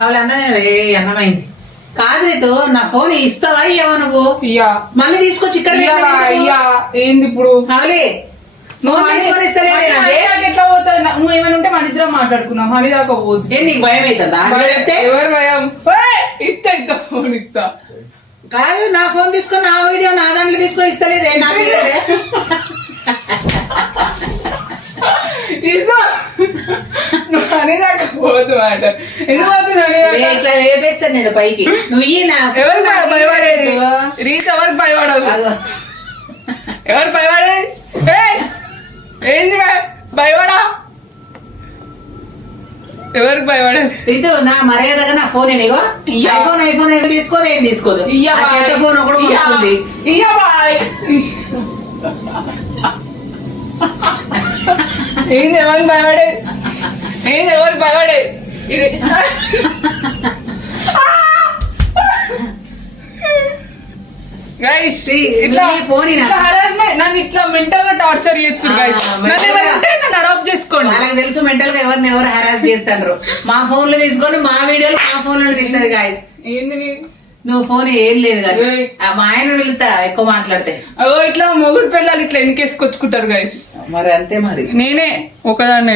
వాళ్ళు అన్నదే అన్నమైంది కాదు రీతు నా ఫోన్ ఇస్తావా ఇయ్యవా నువ్వు మళ్ళీ తీసుకొచ్చి ఇక్కడ ఏంది ఇప్పుడు ఫోన్ తీసుకొని ఇస్తలేదే ఎట్లా పోతుంది నువ్వు ఏమైనా ఉంటే మన ఇద్దరం మాట్లాడుకుందాం మళ్ళీ దాకా పోదు నీకు భయం అవుతుందా ఎవరు భయం ఇస్తా ఇంకా ఫోన్ ఇస్తా కాదు నా ఫోన్ తీసుకొని నా వీడియో నా దాంట్లో తీసుకొని ఇస్తలేదే నాకు అనేదాకా పోదు మాట ఇట్లా వేపేస్తాను నేను పైకి నువ్వు ఎవరు భయపడేది రీత్ ఎవరికి భయపడదు ఎవరు భయపడేది ఏంది భయపడా ఎవరికి భయపడేది రీతు నా మర్యాదగా నా ఫోన్ ఐఫోన్ తీసుకోదు ఏం తీసుకోదు ఫోన్ ఒకటి కొనుక్కుంది ఏంది ఎవరికి భయపడేది ఏంది ఎవరికి భయపడేది నన్ను ఇట్లా మెంటల్ గా టార్చర్ చేస్తుంది గైస్ నన్ను అడాప్ట్ చేసుకోండి వాళ్ళకి తెలుసు మెంటల్ గా ఎవరిని ఎవరు హెరాస్ చేస్తారు మా ఫోన్ లో తీసుకొని మా వీడియోలు మా ఫోన్ లో తింటది గాయస్ ఏంది నువ్వు ఫోన్ ఏం లేదు కదా మా ఆయన వెళ్తా ఎక్కువ మాట్లాడితే ఇట్లా మొగుడు పిల్లలు ఇట్లా ఎన్నికేసుకొచ్చుకుంటారు గైస్ మరి అంతే మరి నేనే ఒకదాన్ని